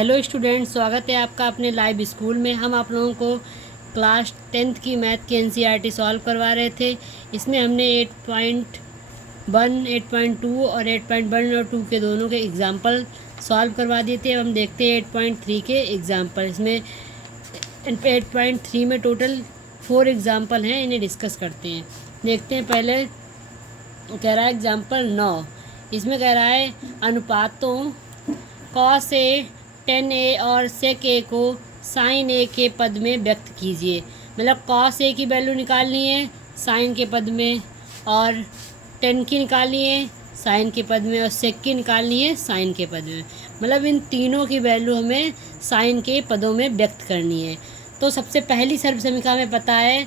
Hello student, स्वागत है आपका अपने लाइव स्कूल में। हम आप लोगों को क्लास 10th की मैथ की एनसीईआरटी सॉल्व करवा रहे थे। इसमें हमने 8.1, 8.2 और 8.1 और 2 के दोनों के एग्ज़ाम्पल सॉल्व करवा दिए थे। अब हम देखते हैं 8.3 के एग्ज़ाम्पल। इसमें 8.3 में टोटल 4 एग्ज़ाम्पल हैं, इन्हें डिस्कस करते हैं। देखते हैं। पहले कह रहा है एग्ज़ाम्पल 9। इसमें कह रहा है अनुपातों कॉस ए, टेन ए और सेक ए को साइन ए के पद में व्यक्त कीजिए। मतलब कॉस ए की वैल्यू निकालनी है साइन के पद में, और टेन की निकालनी है साइन के पद में, और सेक की निकालनी है साइन के पद में। मतलब इन तीनों की वैल्यू हमें साइन के पदों में व्यक्त करनी है। तो सबसे पहली सर्व समीकरण में पता है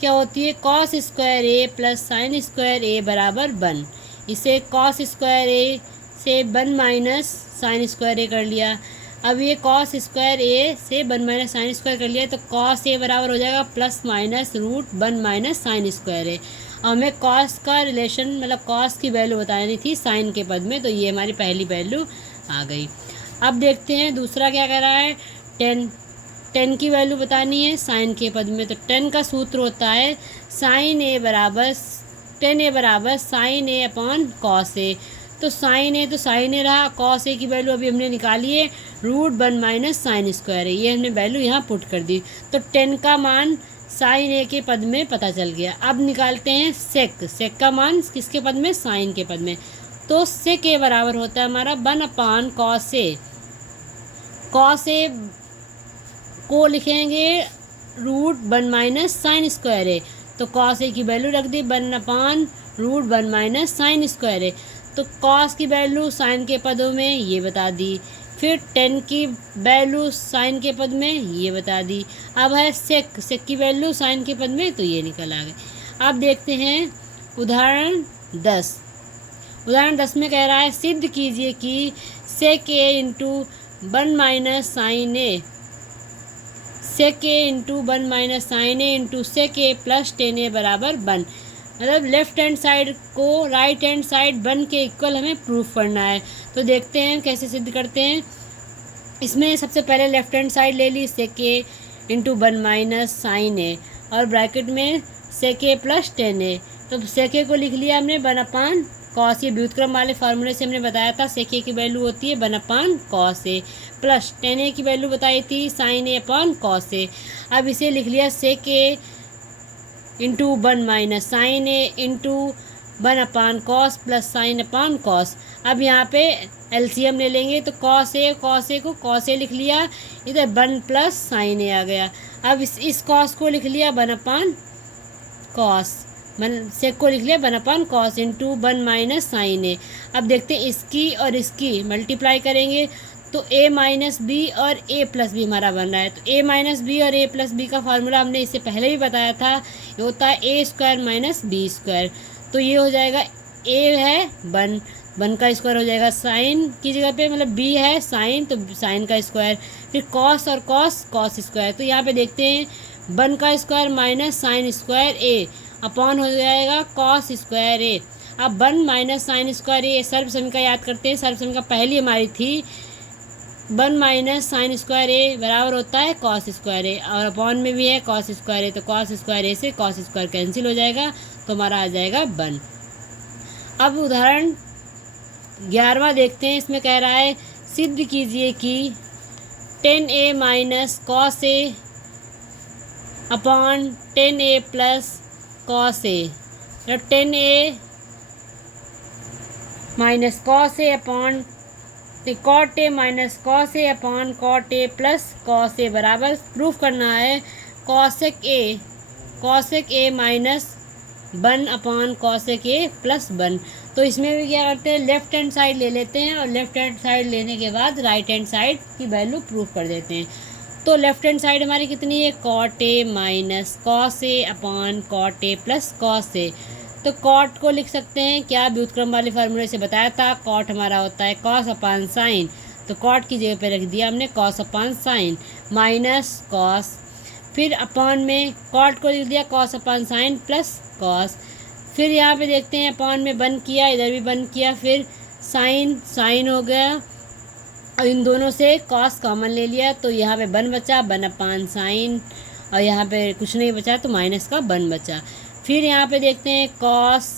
क्या होती है, कॉस स्क्वायर ए प्लस साइन स्क्वायर ए बराबर 1। इसे कॉस स्क्वायर ए से 1 माइनस साइन स्क्वायर ए कर लिया। अब ये कॉस स्क्वायर ए से 1 माइनस साइन स्क्वायर कर लिया, तो कॉस ए बराबर हो जाएगा plus minus root 1 minus sine square A. हमें कॉस का रिलेशन मतलब कॉस की वैल्यू बतानी थी साइन के पद में, तो ये हमारी पहली वैल्यू आ गई। अब देखते हैं दूसरा क्या कह रहा है, 10 की वैल्यू बतानी है साइन के पद में। तो 10 का सूत्र होता है साइन ए बराबर 10 ए बराबर sign A upon cos A. तो साइन ए तो साइन ए रहा, कॉस ए की वैल्यू अभी हमने निकाली है रूट 1 माइनस साइन स्क्वायर है। ये हमने वैल्यू यहाँ पुट कर दी, तो 10 का मान साइन ए के पद में पता चल गया। अब निकालते हैं सेक का मान किसके पद में, साइन के पद में। तो सेक ए बराबर होता है हमारा 1 upon cos A. Cos A को लिखेंगे रूट 1 माइनस साइन स्क्वायर है, तो कॉस ए की वैल्यू रख दी 1 upon root 1 minus sine square है। तो कॉस की वैल्यू साइन के पदों में ये बता दी, फिर 10 की वैल्यू साइन के पद में ये बता दी। अब है सेक की वैल्यू साइन के पद में, तो ये निकल आ गए। अब देखते हैं उदाहरण 10। उदाहरण 10 में कह रहा है सिद्ध कीजिए कि सेक A into 1 minus sine A, sec A into 1 minus sine A into sec A plus 10 ए बराबर 1। मतलब लेफ्ट हैंड साइड को राइट हैंड साइड 1 के इक्वल हमें प्रूफ करना है। तो देखते हैं कैसे सिद्ध करते हैं। इसमें सबसे पहले लेफ्ट हैंड साइड ले ली सेक ए इंटू 1 माइनस साइन ए, और ब्रैकेट में सेक ए प्लस 10 ए। तो सेक ए को लिख लिया हमने 1 अपान कॉस ए। व्युत्क्रम वाले फार्मूले से हमने बताया था सेक ए की वैल्यू होती है 1 अपान कॉस ए, प्लस 10 ए की वैल्यू बताई थी sign A upon cos A. अब इसे लिख लिया sec A into 1 minus sine A into 1 upon cos plus sine upon cos. अब यहाँ पे एलसीएम ले लेंगे, तो कॉस ए को कॉस ए लिख लिया, इधर 1 प्लस साइन ए आ गया। अब इस कॉस को लिख लिया 1 अपान कॉस, सेक को लिख लिया 1 upon cos into 1 minus sine A. अब देखते हैं इसकी और इसकी मल्टीप्लाई करेंगे, तो a माइनस बी और a प्लस बी हमारा बन रहा है। तो a माइनस बी और a प्लस बी का फार्मूला हमने इससे पहले भी बताया था, ये होता है a square minus B square. तो ये हो जाएगा a है 1 का स्क्वायर हो जाएगा साइन की जगह पे, मतलब b है साइन, तो साइन का स्क्वायर, फिर कॉस और कॉस स्क्वायर। तो यहाँ पे देखते हैं 1 का square minus sine square a upon हो जाएगा कॉस स्क्वायर a। अब 1 माइनस साइन स्क्वायर a सर्व समीकरण याद करते हैं। सर्व समीकरण पहली हमारी थी 1 माइनस साइन स्क्वायर ए बराबर होता है कॉस स्क्वायर ए, और अपॉन में भी है कॉस स्क्वायर ए, तो कॉस स्क्वायर ए से कॉस स्क्वायर कैंसिल हो जाएगा, तो हमारा आ जाएगा 1। अब उदाहरण 11वां देखते हैं। इसमें कह रहा है सिद्ध कीजिए कि 10 A minus cos A upon 10 A plus cos A, मतलब 10 A minus cos A upon cot A minus cos A upon cot A plus cos A बराबर प्रूफ करना है cosec A minus 1 upon cosec A plus 1। तो इसमें भी क्या करते हैं, लेफ्ट हैंड साइड ले लेते हैं, और लेफ्ट हैंड साइड लेने के बाद राइट हैंड साइड की वैल्यू प्रूफ कर देते हैं। तो लेफ्ट हैंड साइड हमारी कितनी है, cot A minus cos A upon cot A plus cos A. तो कॉट को लिख सकते हैं क्या, व्युत्क्रम वाले फार्मूले से बताया था, कॉट हमारा होता है कॉस अपान साइन, तो कॉट की जगह पे रख दिया हमने कॉस अपान साइन माइनस कॉस, फिर अपॉन में कॉट को लिख दिया कॉस अपान साइन प्लस कॉस। फिर यहाँ पे देखते हैं अपॉन में 1 किया, इधर भी 1 किया, फिर साइन हो गया और इन दोनों से कॉस कॉमन ले लिया तो यहाँ पे 1 बचा, 1 साइन, और यहाँ पे कुछ नहीं बचा तो माइनस का 1 बचा। फिर यहाँ पे देखते हैं कॉस,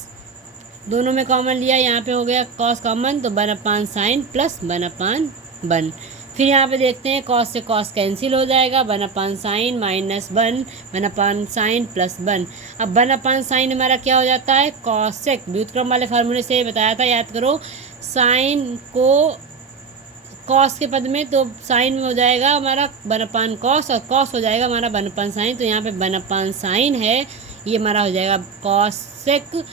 दोनों में कॉमन लिया, यहाँ पे हो गया कॉस कॉमन तो 1 साइन प्लस 1 फिर यहाँ पे देखते हैं कॉस से कॉस कैंसिल हो जाएगा, 1 साइन माइनस 1 साइन प्लस 1। अब 1 साइन हमारा क्या हो जाता है, कॉसेक। व्युत्क्रम वाले फार्मूले से बताया था, याद करो। साइन को कॉस के पद में तो साइन में हो जाएगा हमारा 1 कॉस, और कॉस हो जाएगा हमारा 1 साइन। तो यहाँ पे 1 साइन है, ये हमारा हो जाएगा कॉसेक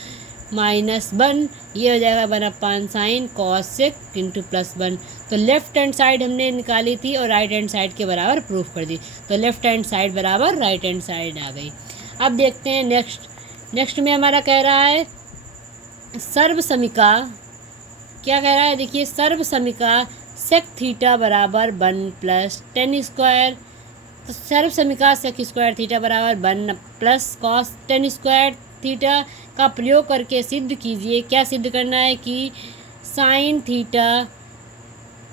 माइनस 1, ये हो जाएगा 1 साइन कॉसेक इंटू प्लस 1। तो लेफ्ट हैंड साइड हमने निकाली थी और राइट हैंड साइड के बराबर प्रूफ कर दी, तो लेफ्ट हैंड साइड बराबर राइट हैंड साइड आ गई। अब देखते हैं नेक्स्ट में हमारा कह रहा है सर्व समीका। क्या कह रहा है, देखिए सर्व समीका सेक थीटा बराबर 1 प्लस टेन स्क्वायर। तो सर्व समीका सेक स्क्वायर थीटा बराबर 1 plus cos tan square theta का प्रयोग करके सिद्ध कीजिए। क्या सिद्ध करना है कि sine theta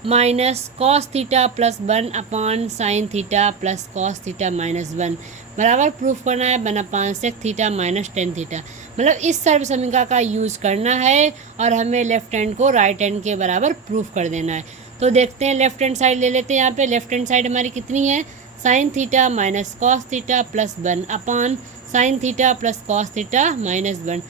minus cos theta plus 1 upon sine theta plus cos theta minus 1 बराबर प्रूफ करना है 1 upon sec theta minus ten theta. मतलब इस सर्व समीका का यूज़ करना है और हमें लेफ्ट हैंड को राइट हैंड के बराबर प्रूफ कर देना है। तो देखते हैं लेफ्ट हैंड साइड ले लेते हैं। यहाँ पे लेफ्ट हैंड साइड हमारी कितनी है, sign theta minus cos theta plus 1 upon sine theta plus cos theta minus 1।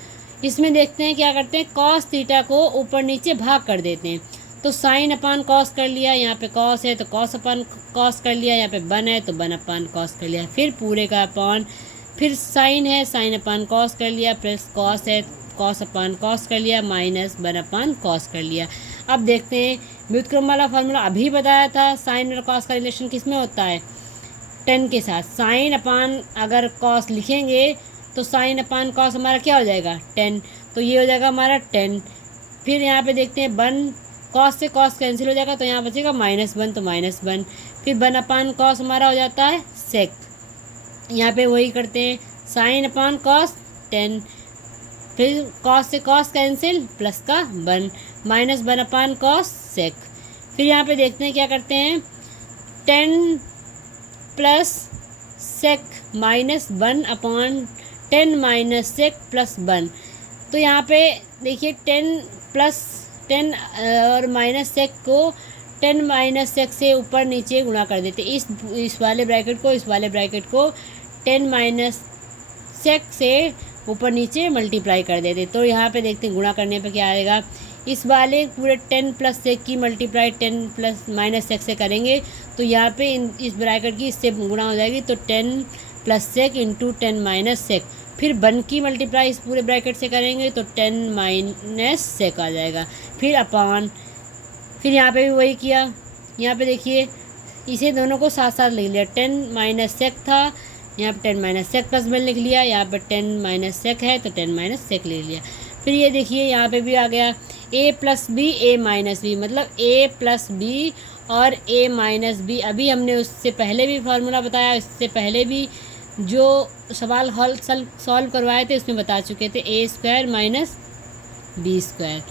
इसमें देखते हैं क्या करते हैं, कॉस थीटा को ऊपर नीचे भाग कर देते हैं। तो साइन अपान कॉस कर लिया, यहाँ पे कॉस है तो कॉस अपान कॉस कर लिया, यहाँ पे 1 है तो 1 अपान कॉस कर लिया, फिर पूरे का अपान, फिर साइन है साइन अपान कॉस कर लिया, प्लस कॉस है कॉस अपान कॉस कर लिया, माइनस 1 अपान कॉस कर लिया। अब देखते हैं व्युत्क्रम वाला फार्मूला अभी बताया था, साइन और कॉस का रिलेशन किस में होता है, टेन के साथ। साइन अपान अगर कॉस लिखेंगे तो साइन अपान कॉस हमारा क्या हो जाएगा 10, तो ये हो जाएगा हमारा 10। फिर यहाँ पे देखते हैं 1 कॉस से कॉस कैंसिल हो जाएगा तो यहाँ बचेगा -1 तो -1। फिर 1 अपान कॉस हमारा हो जाता है सेक। यहाँ पे वही करते हैं साइन अपान कॉस 10, फिर कॉस से कॉस कैंसिल प्लस का 1 -1 अपान कॉस सेक। फिर यहाँ पे देखते हैं क्या करते हैं 10 plus sec -1 upon 10 minus sec plus 1। तो यहाँ पे देखिए 10 प्लस 10 और माइनस सेक को 10 माइनस सेक से ऊपर नीचे गुणा कर देते, इस वाले ब्रैकेट को इस वाले ब्रैकेट को 10 माइनस सेक से ऊपर नीचे मल्टीप्लाई कर देते। तो यहाँ पे देखते हैं गुणा करने पे क्या आएगा, इस वाले पूरे 10 प्लस सेक की मल्टीप्लाई 10 प्लस माइनस सेक से करेंगे तो यहाँ पे इस ब्रैकेट की इससे गुणा हो जाएगी, तो 10 plus sec into 10 minus sec. फिर 1 की मल्टीप्लाई इस पूरे ब्रैकेट से करेंगे तो 10 माइनस सेक आ जाएगा, फिर अपॉन, फिर यहाँ पे भी वही किया। यहाँ पे देखिए इसे दोनों को साथ साथ लिख लिया, 10 माइनस सेक था, यहाँ पे 10 माइनस सेक प्लस 1 लिख लिया, यहाँ पे 10 माइनस सेक है तो 10 माइनस सेक लिख लिया। फिर ये देखिए यहाँ पे भी आ गया a plus B a minus B, मतलब a प्लस बी और a माइनस बी। अभी हमने उससे पहले भी फार्मूला बताया, इससे पहले भी जो सवाल हल सॉल्व करवाए थे उसमें बता चुके थे, a square minus B square.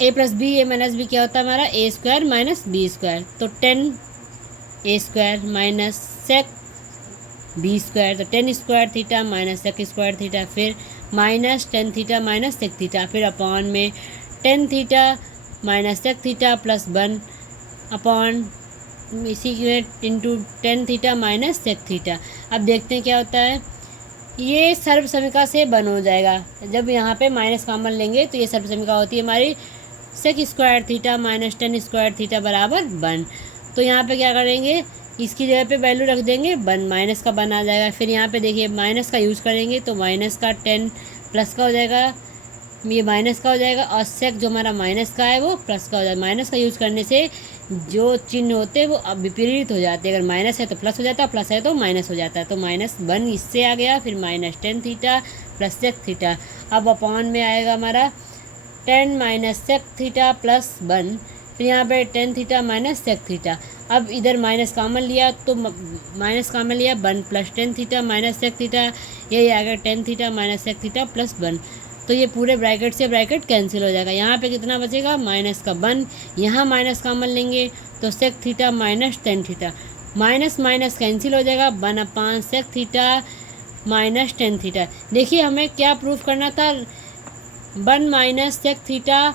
a plus B a minus B क्या होता है हमारा a square minus B square. तो 10 a square minus sec B square, तो 10 square theta minus sec square theta, फिर minus 10 theta minus sec theta, फिर upon में 10 theta minus sec theta plus 1 upon इसी के into 10 theta minus sec theta. अब देखते हैं क्या होता है, ये सर्व समीका से 1 हो जाएगा। जब यहाँ पे माइनस कॉमन लेंगे तो ये सर्व समीका होती है हमारी sec square theta minus 10 square theta बराबर 1। तो यहाँ पे क्या करेंगे, इसकी जगह पे वैल्यू रख देंगे 1, माइनस का 1 आ जाएगा। फिर यहाँ पे देखिए माइनस का यूज़ करेंगे तो माइनस का 10 प्लस का हो जाएगा, ये माइनस का हो जाएगा, और सेक जो हमारा माइनस का है वो प्लस का हो जाएगा। माइनस का यूज़ करने से जो चिन्ह होते हैं वो अब विपरीत हो जाते हैं, अगर माइनस है तो प्लस हो जाता है, प्लस है तो माइनस हो जाता है। तो -1 इससे आ गया, फिर minus 10 theta plus sec theta. अब अपॉन में आएगा हमारा 10 माइनस सेक थीटा प्लस 1, फिर यहाँ पे 10 थीटा माइनस सेक थीटा। अब इधर माइनस कॉमन लिया तो माइनस कॉमन लिया 1 plus 10 theta minus sec theta, यही आ गया 10 theta minus sec theta plus 1। तो ये पूरे ब्रैकेट से ब्रैकेट कैंसिल हो जाएगा। यहाँ पे कितना बचेगा, माइनस का 1, यहाँ माइनस कॉमन लेंगे तो sec theta minus ten theta, minus minus cancel हो जाएगा, 1 sec theta minus ten theta. देखिए हमें क्या प्रूफ करना था, 1 sec theta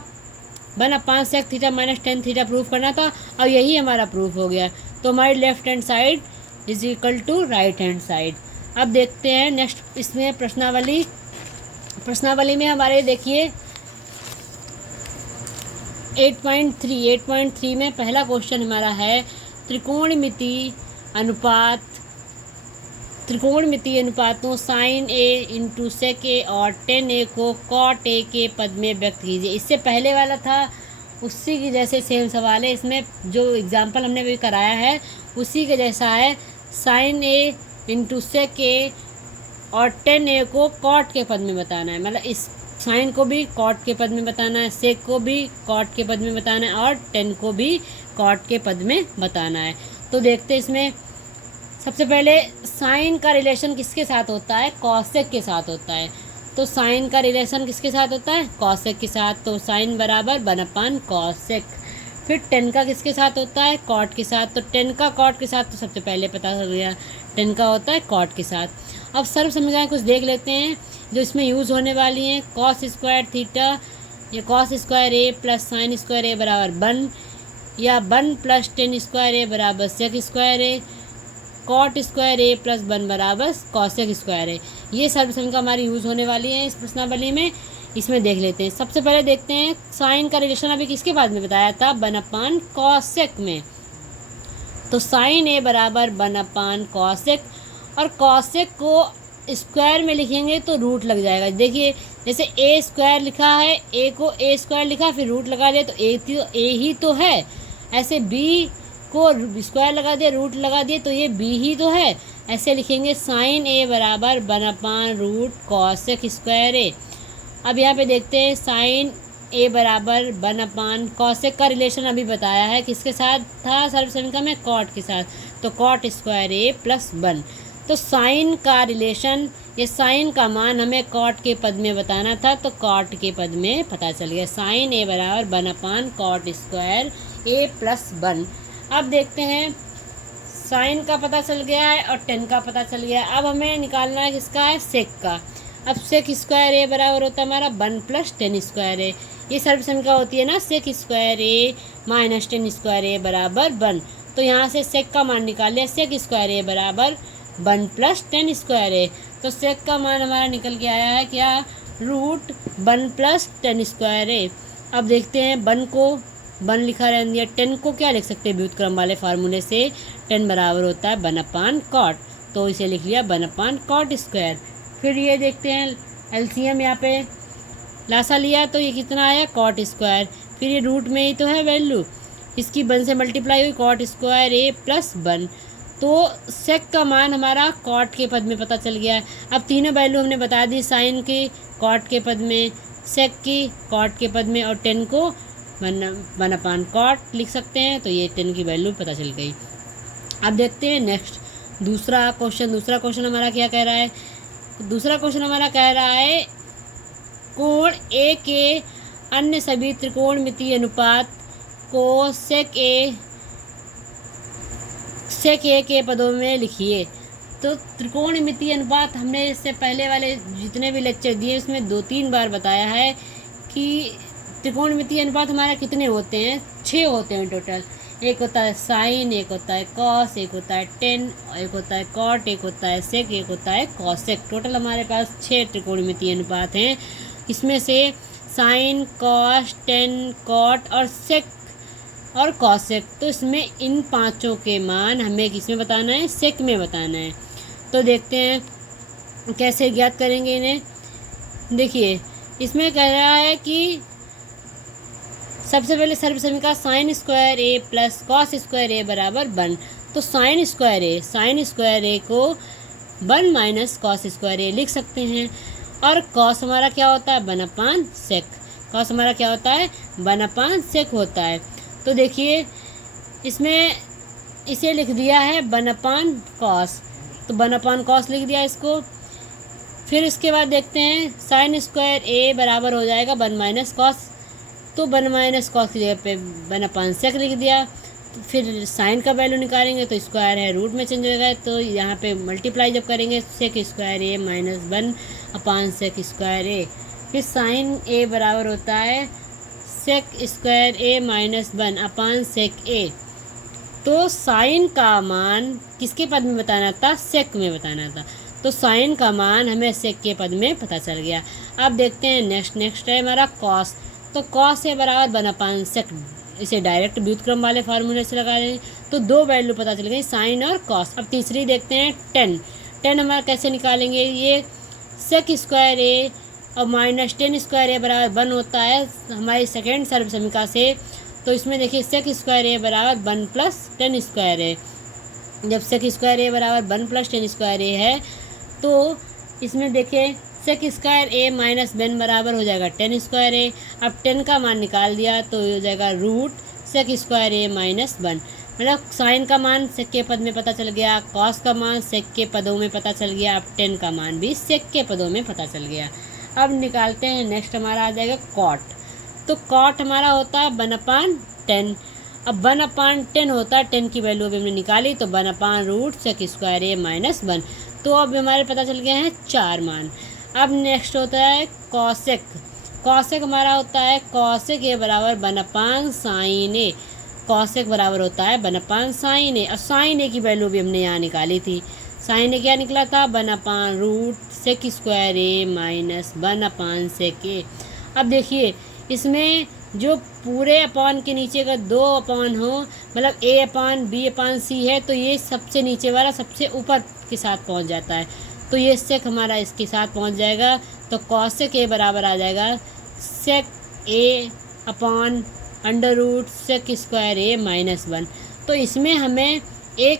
1 sec theta minus ten theta proof करना था, और यही हमारा प्रूफ हो गया। तो हमारी left hand side is equal to right hand side. अब देखते हैं नेक्स्ट इसमें प्रश्नावली में हमारे देखिए 8.3 में पहला क्वेश्चन हमारा है त्रिकोणमितीय अनुपातों साइन ए इंटू सेक ए और टेन ए को कॉट ए के पद में व्यक्त कीजिए। इससे पहले वाला था उसी की जैसे सेम सवाल है, इसमें जो एग्जाम्पल हमने भी कराया है उसी के जैसा है। साइन ए इंटू सेक ए और टेन ए को कॉट के पद में बताना है, मतलब इस साइन को भी कॉट के पद में बताना है, सेक को भी कॉट के पद में बताना है और टेन को भी कॉट के पद में बताना है। तो देखते हैं इसमें सबसे पहले साइन का रिलेशन किसके साथ होता है, कॉसेक के साथ होता है। तो साइन का रिलेशन किसके साथ होता है, कॉसेक के साथ, तो साइन बराबर 1 कॉसेक। फिर टेन का किसके साथ होता है, कॉट के साथ, तो टेन का कॉट के साथ तो सबसे पहले पता हो गया, टेन का होता है कॉट के साथ। अब सर्व समीकरण कुछ देख लेते हैं जो इसमें यूज़ होने वाली हैं। कॉस स्क्वायर थीटा या कॉस स्क्वायर ए प्लस साइन स्क्वायर ए बराबर 1, या 1 प्लस टेन स्क्वायर ए बराबर सेक स्क्वायर ए, कॉट स्क्वायर ए प्लस 1 बराबर कॉसेक स्क्वायर ए। ये सर्व समीकरण हमारी यूज़ होने वाली है इस प्रश्नावली में। इसमें देख लेते हैं, सबसे पहले देखते हैं साइन का रिलेशन अभी किसके बाद में बताया था, 1 कॉसेक में। तो साइन ए बराबर 1 कॉसेक, और कॉसेक को स्क्वायर में लिखेंगे तो रूट लग जाएगा। देखिए जैसे ए स्क्वायर लिखा है, ए को ए स्क्वायर लिखा फिर रूट लगा दिया तो ए ही तो है। ऐसे बी को स्क्वायर लगा दिया रूट लगा दिए तो ये बी ही तो है। ऐसे लिखेंगे साइन ए बराबर 1 रूट कॉसेक स्क्वायर ए। अब यहाँ पे देखते हैं साइन ए बराबर 1 कॉसेक का रिलेशन अभी बताया है किसके साथ था सर्व समीकरण में, कॉट के साथ, तो कॉट स्क्वायर ए प्लस 1। तो साइन का रिलेशन, ये साइन का मान हमें कॉट के पद में बताना था तो कॉट के पद में पता चल गया, साइन ए बराबर 1 कॉट स्क्वायर ए प्लस 1। अब देखते हैं साइन का पता चल गया है और टेन का पता चल गया है। अब हमें निकालना है किसका है, सेक का। अब सेक स्क्वायर ए बराबर होता है हमारा 1 प्लस टेन स्क्वायर ए। ये सर्व समीकरण होती है ना, सेक square A minus ten square ए बराबर 1। तो यहाँ से सेक का मान निकाल लिया, सेक स्क्वायर ए बराबर 1 प्लस टेन स्क्वायर ए। तो सेक का मान हमारा निकल के आया है क्या, रूट 1 प्लस टेन स्क्वायर ए। अब देखते हैं 1 को 1 लिखा रहने दिया, 10 को क्या लिख सकते हैं व्युत्क्रम वाले फार्मूले से, 10 बराबर होता है 1 कॉट, तो इसे लिख लिया 1 कॉट स्क्वायर। फिर ये देखते हैं एलसीएम, यहाँ पे लासा लिया तो ये कितना आया, कॉट स्क्वायर। फिर ये रूट में ही तो है वैल्यू, इसकी 1 से मल्टीप्लाई हुई, कॉट स्क्वायर ए प्लस 1। तो सेक का मान हमारा कॉट के पद में पता चल गया है। अब तीनों वैल्यू हमने बता दी, साइन की कॉट के पद में, सेक की कॉट के पद में, और 10 को 1 कॉट लिख सकते हैं। तो ये 10 की वैल्यू पता चल गई। अब देखते हैं नेक्स्ट दूसरा क्वेश्चन हमारा क्या कह रहा है। दूसरा क्वेश्चन हमारा कह रहा है कोण ए के अन्य सभी त्रिकोणमितीय अनुपात को सेक ए के पदों में लिखिए। तो त्रिकोणमितीय अनुपात हमने इससे पहले वाले जितने भी लेक्चर दिए उसमें 2-3 बार बताया है कि त्रिकोणमितीय अनुपात हमारे कितने होते हैं, 6 होते हैं टोटल। एक होता है साइन, एक होता है कॉस, एक होता है टेन, एक होता है कॉट, एक होता है सेक, एक होता है कॉसेक। टोटल हमारे पास 6 त्रिकोणमितीय अनुपात हैं। इसमें से साइन, कॉस, टेन, कॉट और सेक और कॉसेक, तो इसमें इन पांचों के मान हमें किस में बताना है, सेक में बताना है। तो देखते हैं कैसे ज्ञात करेंगे इन्हें। देखिए इसमें कह रहा है कि सबसे पहले सर्व समीकरण साइन स्क्वायर ए प्लस कॉस स्क्वायर ए बराबर 1। तो साइन स्क्वायर ए को 1 माइनस कॉस स्क्वायर ए लिख सकते हैं। और कॉस हमारा क्या होता है, 1 सेक। कॉस हमारा क्या होता है, 1 सेक होता है। तो देखिए इसमें इसे लिख दिया है 1 कॉस, तो 1 कॉस लिख दिया इसको। फिर इसके बाद देखते हैं साइन स्क्वायर ए बराबर हो जाएगा 1 माइनस कॉस। तो 1 माइनस कॉस की जगह पे 1/sec लिख दिया। तो फिर साइन का वैल्यू निकालेंगे तो स्क्वायर है रूट में चेंज हो जाएगा, तो यहाँ पे मल्टीप्लाई जब करेंगे सेक square A minus 1/sec square ए। फिर साइन ए बराबर होता है सेक स्क्वायर ए माइनस 1/sec ए। तो साइन का मान किसके पद में बताना था? सेक में बताना था। तो साइन का मान हमें सेक के पद में पता चल गया। अब देखते हैं नेक्स्ट है हमारा कॉस। तो कॉस है बराबर 1/sec। इसे डायरेक्ट व्युत्क्रम वाले फार्मूले से लगा लें तो दो वैल्यू पता चल गई, साइन और कॉस। अब तीसरी देखते हैं टेन हमारा कैसे निकालेंगे? ये सेक स्क्वायर ए और माइनस टेन स्क्वायर ए बराबर 1 होता है हमारी सेकेंड सर्व समीकरण से। तो इसमें देखिए सेक स्क्वायर ए बराबर 1 प्लस टेन स्क्वायर ए। जब सेक स्क्वायर ए बराबर 1 प्लस टेन स्क्वायर ए है तो इसमें देखिए सेक स्क्वायर ए माइनस 1 बराबर हो जाएगा 10 स्क्वायर ए। अब 10 का मान निकाल दिया तो हो जाएगा root sec square A minus 1। मतलब साइन का मान सेक के पद में पता चल गया, कॉस का मान सेक के पदों में पता चल गया, अब 10 का मान भी सेक के पदों में पता चल गया। अब निकालते हैं नेक्स्ट हमारा आ जाएगा कॉट। तो कॉट हमारा होता है 1/10। अब 1/10 होता है, 10 की वैल्यू अभी हमने निकाली तो 1/रूट सेक स्क्वायर ए माइनस 1। तो अब हमारे पता चल गए हैं 4 मान। अब नेक्स्ट होता है कॉसेक। कॉसेक हमारा होता है कॉसेक ए बराबर 1/साइन ए। कॉसेक बराबर होता है 1/साइन ए। और साइन ए की वैल्यू भी हमने यहाँ निकाली थी। साइन ए क्या निकला था? 1/रूट सेक स्क्वायर ए माइनस 1/सेक ए। अब देखिए इसमें जो पूरे अपॉन के नीचे का 2 अपॉन हो, मतलब a/b/c है, तो ये सबसे नीचे वाला सबसे ऊपर के साथ पहुंच जाता है, तो ये सेक हमारा इसके साथ पहुंच जाएगा। तो कॉसेक ए बराबर आ जाएगा sec A upon under root sec square A minus 1। तो इसमें हमें एक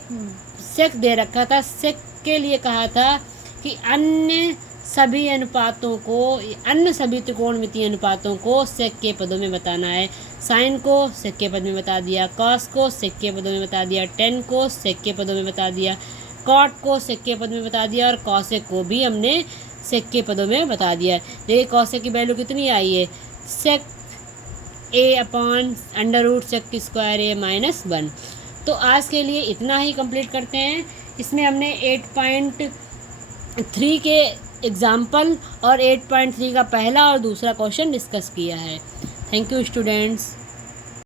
सेक दे रखा था, सेक के लिए कहा था कि अन्य सभी अनुपातों को, अन्य सभी त्रिकोणमितीय अनुपातों को सेक के पदों में बताना है। साइन को सेक के पद में बता दिया, कॉस को सेक के पदों में बता दिया, टेन को सेक के पदों में बता दिया, कॉट को सेक के पद में बता दिया और कॉसेक को भी हमने सेक के पदों में बता दिया। देखिए कॉसेक की वैल्यू कितनी आई है? Sec A upon under root sec square A minus 1। तो आज के लिए इतना ही कंप्लीट करते हैं। इसमें हमने 8.3 के एग्जाम्पल और 8.3 का पहला और दूसरा क्वेश्चन डिस्कस किया है। Thank you students.